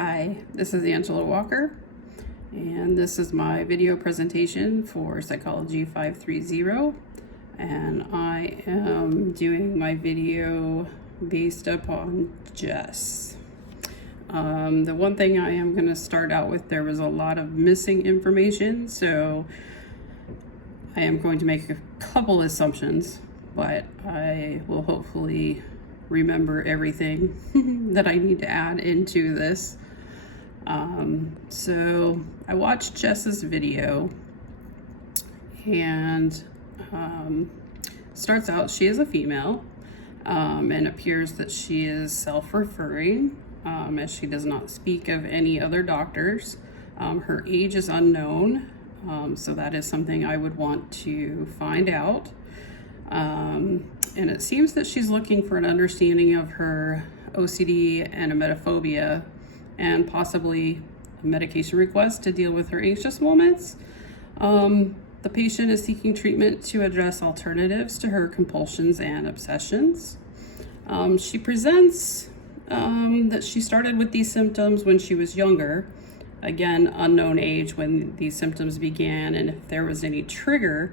Hi, this is Angela Walker, and this is my video presentation for Psychology 530, and I am doing my video based upon Jess. The one thing I am going to start out with, there was a lot of missing information, so I am going to make a couple assumptions, but I will hopefully remember everything that I need to add into this. So I watched Jess's video, and starts out, she is a female, and appears that she is self-referring, as she does not speak of any other doctors. Her age is unknown, so that is something I would want to find out. And it seems that she's looking for an understanding of her OCD and emetophobia, and possibly a medication request to deal with her anxious moments. The patient is seeking treatment to address alternatives to her compulsions and obsessions. She presents that she started with these symptoms when she was younger. Again, unknown age when these symptoms began, and if there was any trigger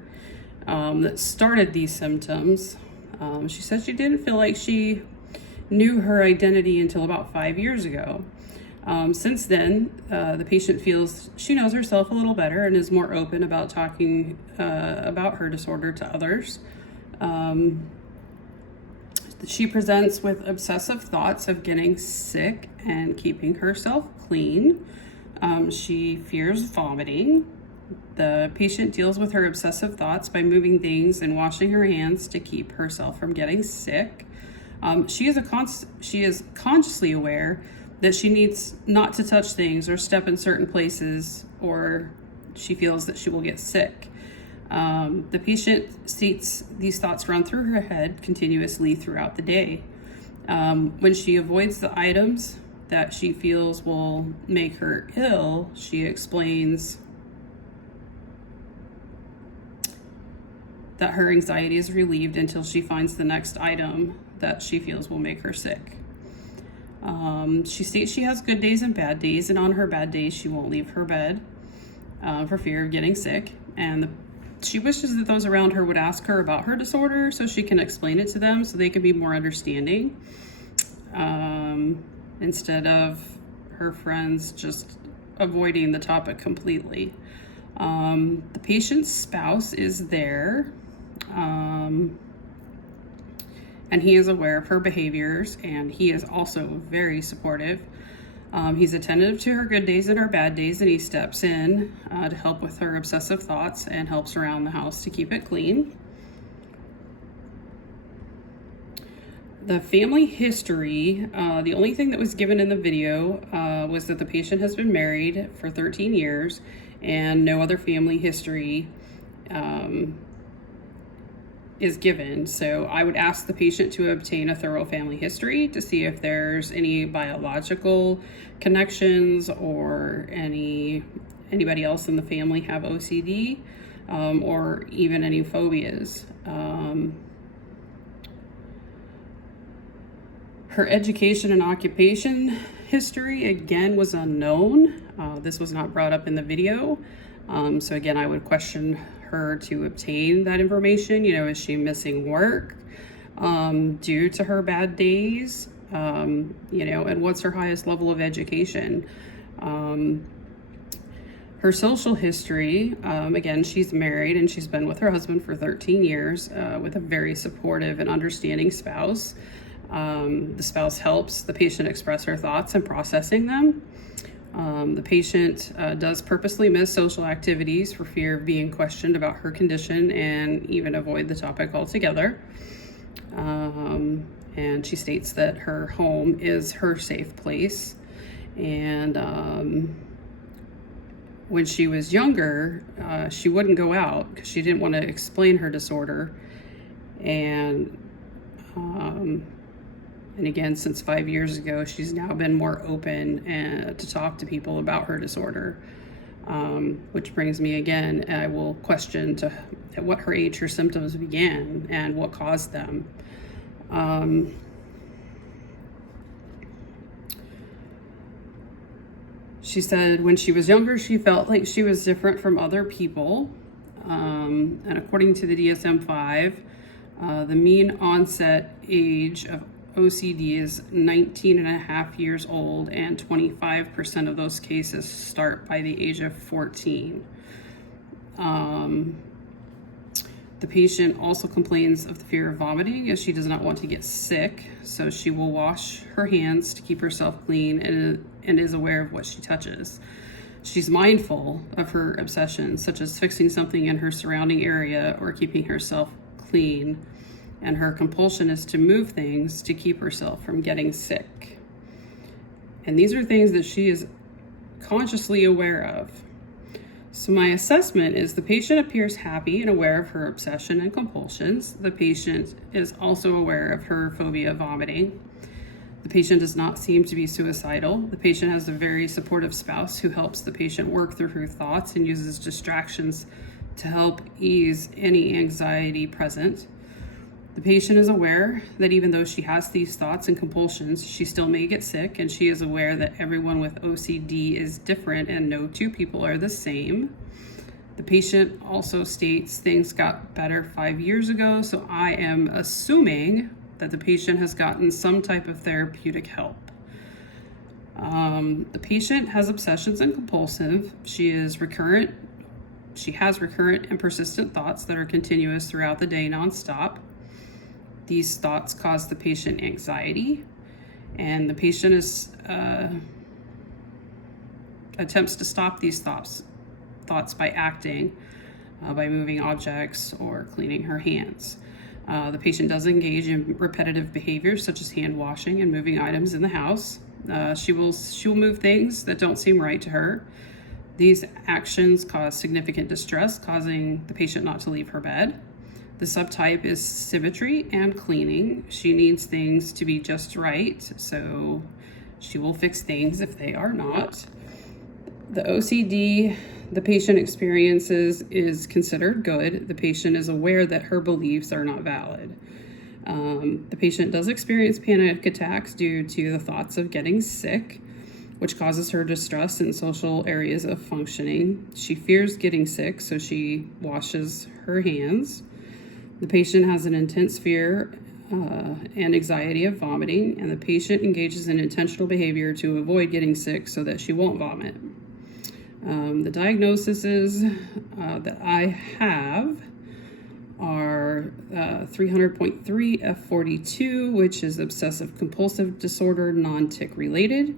that started these symptoms. She said she didn't feel like she knew her identity until about 5 years ago. Since then, the patient feels she knows herself a little better and is more open about talking about her disorder to others. She presents with obsessive thoughts of getting sick and keeping herself clean. She fears vomiting. The patient deals with her obsessive thoughts by moving things and washing her hands to keep herself from getting sick. She is consciously aware that she needs not to touch things or step in certain places, or she feels that she will get sick. The patient states these thoughts run through her head continuously throughout the day. When she avoids the items that she feels will make her ill, she explains that her anxiety is relieved until she finds the next item that she feels will make her sick. She states she has good days and bad days, and on her bad days she won't leave her bed for fear of getting sick. And she wishes that those around her would ask her about her disorder so she can explain it to them so they can be more understanding, instead of her friends just avoiding the topic completely. The patient's spouse is there, and he is aware of her behaviors, and he is also very supportive. He's attentive to her good days and her bad days, and he steps in to help with her obsessive thoughts and helps around the house to keep it clean. The family history, the only thing that was given in the video was that the patient has been married for 13 years and no other family history is given. So I would ask the patient to obtain a thorough family history to see if there's any biological connections or anybody else in the family have OCD, or even any phobias. Her education and occupation history, again, was unknown. This was not brought up in the video. So again, I would question her to obtain that information. Is she missing work due to her bad days? And what's her highest level of education? Her social history, again, she's married and she's been with her husband for 13 years with a very supportive and understanding spouse. The spouse helps the patient express her thoughts and processing them. The patient does purposely miss social activities for fear of being questioned about her condition and even avoid the topic altogether. And she states that her home is her safe place. And when she was younger, she wouldn't go out because she didn't want to explain her disorder. And again, since 5 years ago, she's now been more open to talk to people about her disorder, which brings me again, I will question at what her age her symptoms began and what caused them. She said when she was younger, she felt like she was different from other people. And according to the DSM-5, the mean onset age of OCD is 19 and a half years old, and 25% of those cases start by the age of 14. The patient also complains of the fear of vomiting, as she does not want to get sick, so she will wash her hands to keep herself clean and is aware of what she touches. She's mindful of her obsessions, such as fixing something in her surrounding area or keeping herself clean, and her compulsion is to move things to keep herself from getting sick. And these are things that she is consciously aware of. So my assessment is the patient appears happy and aware of her obsession and compulsions. The patient is also aware of her phobia of vomiting. The patient does not seem to be suicidal. The patient has a very supportive spouse who helps the patient work through her thoughts and uses distractions to help ease any anxiety present. The patient is aware that even though she has these thoughts and compulsions, she still may get sick, and she is aware that everyone with OCD is different and no two people are the same. The patient also states things got better 5 years ago, so I am assuming that the patient has gotten some type of therapeutic help. The patient has obsessions and compulsive. She has recurrent and persistent thoughts that are continuous throughout the day nonstop. These thoughts cause the patient anxiety, and the patient attempts to stop these thoughts by acting, by moving objects or cleaning her hands. The patient does engage in repetitive behaviors such as hand washing and moving items in the house. She will move things that don't seem right to her. These actions cause significant distress, causing the patient not to leave her bed. The subtype is symmetry and cleaning. She needs things to be just right, so she will fix things if they are not. The OCD the patient experiences is considered good. The patient is aware that her beliefs are not valid. The patient does experience panic attacks due to the thoughts of getting sick, which causes her distress in social areas of functioning. She fears getting sick, so she washes her hands. The patient has an intense fear and anxiety of vomiting, and the patient engages in intentional behavior to avoid getting sick so that she won't vomit. The diagnoses that I have are 300.3 F42, which is obsessive compulsive disorder, non-tic related,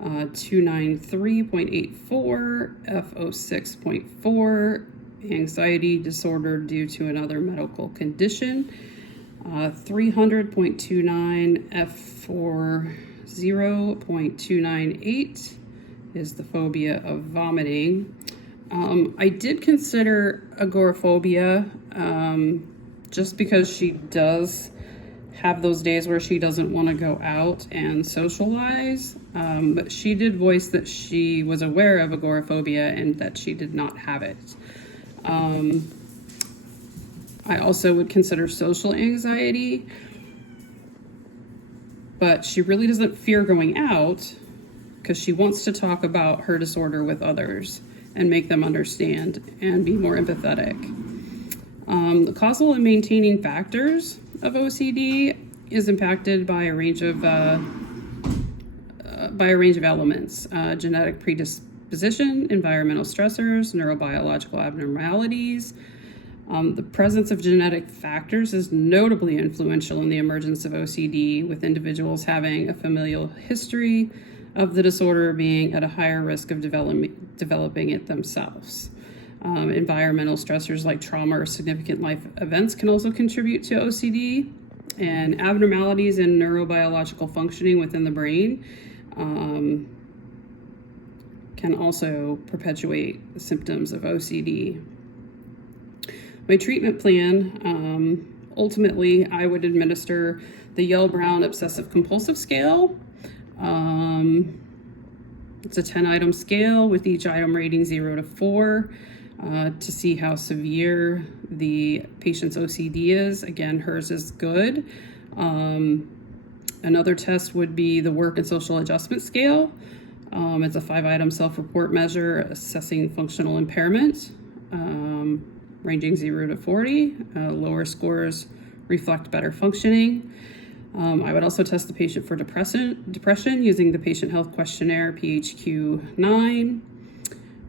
293.84 F06.4, anxiety disorder due to another medical condition, 300.29 F40.298 is the phobia of vomiting. I did consider agoraphobia just because she does have those days where she doesn't want to go out and socialize, but she did voice that she was aware of agoraphobia and that she did not have it. I also would consider social anxiety, but she really doesn't fear going out because she wants to talk about her disorder with others and make them understand and be more empathetic. The causal and maintaining factors of OCD is impacted by a range of elements: genetic predisposition, environmental stressors, neurobiological abnormalities. The presence of genetic factors is notably influential in the emergence of OCD, with individuals having a familial history of the disorder being at a higher risk of developing it themselves. Environmental stressors like trauma or significant life events can also contribute to OCD, and abnormalities in neurobiological functioning within the brain can also perpetuate symptoms of OCD. My treatment plan, ultimately, I would administer the Yale-Brown Obsessive Compulsive Scale. It's a 10-item scale with each item rating 0 to 4 to see how severe the patient's OCD is. Again, hers is good. Another test would be the Work and Social Adjustment Scale. It's a 5-item self-report measure assessing functional impairment, ranging 0 to 40. Lower scores reflect better functioning. I would also test the patient for depression using the Patient Health Questionnaire, PHQ-9,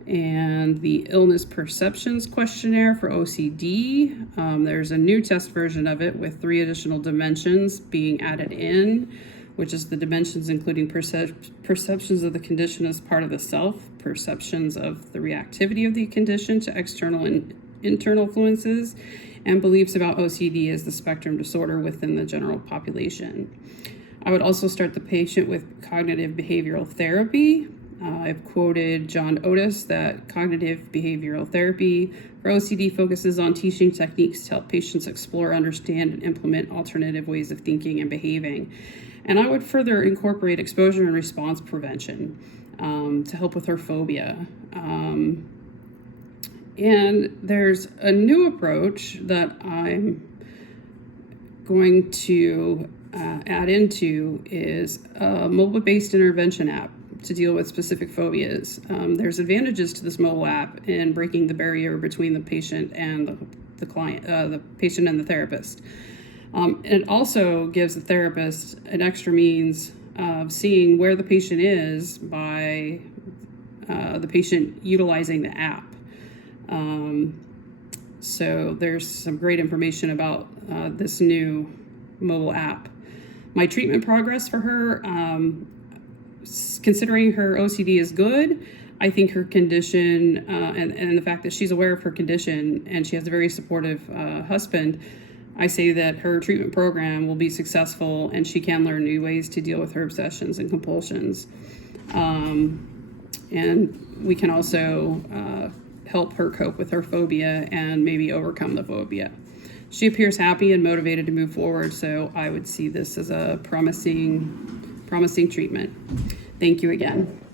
and the Illness Perceptions Questionnaire for OCD. There's a new test version of it with 3 additional dimensions being added in, which is the dimensions including perceptions of the condition as part of the self, perceptions of the reactivity of the condition to external and internal influences, and beliefs about OCD as the spectrum disorder within the general population. I would also start the patient with cognitive behavioral therapy. I've quoted John Otis that cognitive behavioral therapy for OCD focuses on teaching techniques to help patients explore, understand, and implement alternative ways of thinking and behaving. And I would further incorporate exposure and response prevention to help with her phobia. And there's a new approach that I'm going to add into is a mobile-based intervention app to deal with specific phobias. There's advantages to this mobile app in breaking the barrier between the patient and the client, the patient and the therapist. It also gives the therapist an extra means of seeing where the patient is by the patient utilizing the app. So there's some great information about this new mobile app. My treatment progress for her, considering her OCD is good, I think her condition and the fact that she's aware of her condition and she has a very supportive husband, I say that her treatment program will be successful and she can learn new ways to deal with her obsessions and compulsions. And we can also help her cope with her phobia and maybe overcome the phobia. She appears happy and motivated to move forward, so I would see this as a promising treatment. Thank you again.